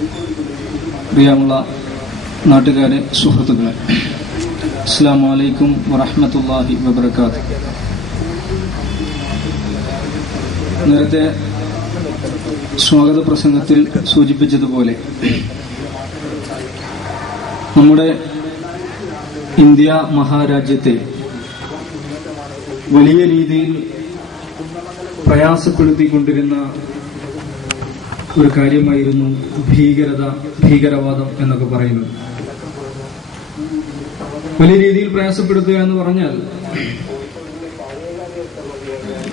പ്രിയമുള്ള നാട്ടുകാരെ, സുഹൃത്തുക്കളെ, അസ്സലാമു അലൈക്കും വറഹ്മത്തുള്ളാഹി വബറകാതുഹു. നേരത്തെ സ്വാഗത പ്രസംഗത്തിൽ സൂചിപ്പിച്ചതുപോലെ നമ്മുടെ ഇന്ത്യ മഹാരാജ്യത്തെ വലിയ രീതിയിൽ പ്രയാസപ്പെടുത്തിക്കൊണ്ടിരുന്ന ഒരു കാര്യമായിരുന്നു ഭീകരവാദം എന്നൊക്കെ പറയുന്നത്. വലിയ രീതിയിൽ പ്രയാസപ്പെടുത്തുക എന്ന് പറഞ്ഞാൽ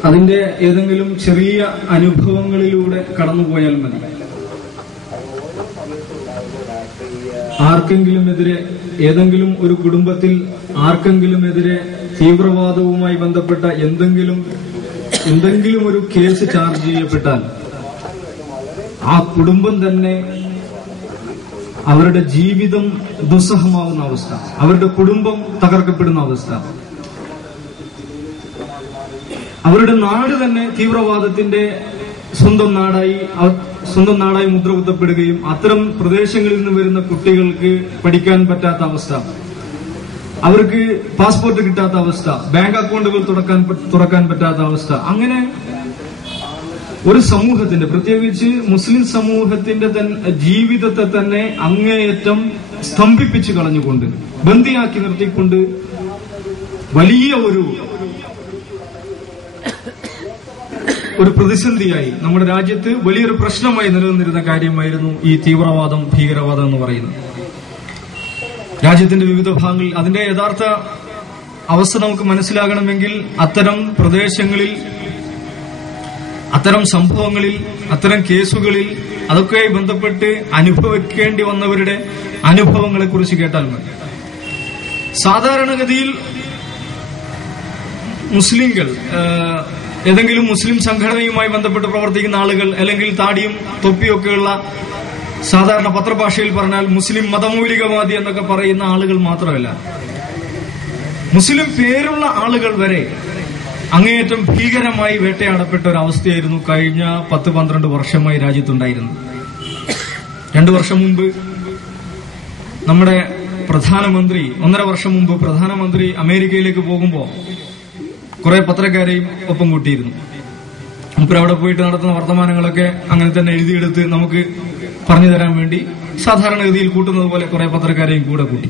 അതിന്റെ ഏതെങ്കിലും ചെറിയ അനുഭവങ്ങളിലൂടെ കടന്നുപോയാൽ മതി. ആർക്കെങ്കിലുമെതിരെ, ഏതെങ്കിലും ഒരു കുടുംബത്തിൽ ആർക്കെങ്കിലുമെതിരെ തീവ്രവാദവുമായി ബന്ധപ്പെട്ട എന്തെങ്കിലും ഒരു കേസ് ചാർജ് ചെയ്യപ്പെട്ടാൽ ആ കുടുംബം തന്നെ അവരുടെ ജീവിതം ദുസ്സഹമാവുന്ന അവസ്ഥ, അവരുടെ കുടുംബം തകർക്കപ്പെടുന്ന അവസ്ഥ, അവരുടെ നാട് തന്നെ തീവ്രവാദത്തിന്റെ സ്വന്തം നാടായി മുദ്ര കുത്തപ്പെടുകയും അത്തരം പ്രദേശങ്ങളിൽ നിന്ന് വരുന്ന കുട്ടികൾക്ക് പഠിക്കാൻ പറ്റാത്ത അവസ്ഥ, അവർക്ക് പാസ്പോർട്ട് കിട്ടാത്ത അവസ്ഥ, ബാങ്ക് അക്കൗണ്ടുകൾ തുറക്കാൻ പറ്റാത്ത അവസ്ഥ, അങ്ങനെ ഒരു സമൂഹത്തിന്റെ, പ്രത്യേകിച്ച് മുസ്ലിം സമൂഹത്തിന്റെ ജീവിതത്തെ തന്നെ അങ്ങേയറ്റം സ്തംഭിപ്പിച്ചു കളഞ്ഞുകൊണ്ട്, ബന്ദിയാക്കി നിർത്തിക്കൊണ്ട് വലിയ ഒരു പ്രതിസന്ധിയായി നമ്മുടെ രാജ്യത്ത് വലിയൊരു പ്രശ്നമായി നിലനിന്നിരുന്ന കാര്യമായിരുന്നു ഈ ഭീകരവാദം എന്ന് പറയുന്നത്. രാജ്യത്തിന്റെ വിവിധ ഭാഗങ്ങളിൽ അതിന്റെ യഥാർത്ഥ അവസ്ഥ നമുക്ക് മനസ്സിലാകണമെങ്കിൽ അത്തരം പ്രദേശങ്ങളിൽ, അത്തരം സംഭവങ്ങളിൽ, അത്തരം കേസുകളിൽ അതൊക്കെ ബന്ധപ്പെട്ട് അനുഭവിക്കേണ്ടി വന്നവരുടെ അനുഭവങ്ങളെ കുറിച്ച് കേട്ടാൽ മതി. സാധാരണഗതിയിൽ മുസ്ലിങ്ങൾ, ഏതെങ്കിലും മുസ്ലിം സംഘടനയുമായി ബന്ധപ്പെട്ട് പ്രവർത്തിക്കുന്ന ആളുകൾ, അല്ലെങ്കിൽ താടിയും തൊപ്പിയൊക്കെയുള്ള, സാധാരണ പത്രഭാഷയിൽ പറഞ്ഞാൽ മുസ്ലിം മതമൗലികവാദി എന്നൊക്കെ പറയുന്ന ആളുകൾ മാത്രമല്ല, മുസ്ലിം പേരുള്ള ആളുകൾ വരെ അങ്ങേയറ്റം ഭീകരമായി വേട്ടയാടപ്പെട്ട ഒരു അവസ്ഥയായിരുന്നു കഴിഞ്ഞ 10-12 വർഷമായി രാജ്യത്തുണ്ടായിരുന്നത്. 2 വർഷം മുമ്പ് നമ്മുടെ പ്രധാനമന്ത്രി, 1.5 വർഷം മുമ്പ് പ്രധാനമന്ത്രി അമേരിക്കയിലേക്ക് പോകുമ്പോൾ കുറെ പത്രക്കാരെയും ഒപ്പം കൂട്ടിയിരുന്നു. മുപ്പര് അവിടെ പോയിട്ട് നടത്തുന്ന വർത്തമാനങ്ങളൊക്കെ അങ്ങനെ തന്നെ എഴുതിയെടുത്ത് നമുക്ക് പറഞ്ഞു തരാൻ വേണ്ടി സാധാരണഗതിയിൽ കൂട്ടുന്നത് പോലെ കുറെ പത്രക്കാരെയും കൂടെ കൂട്ടി.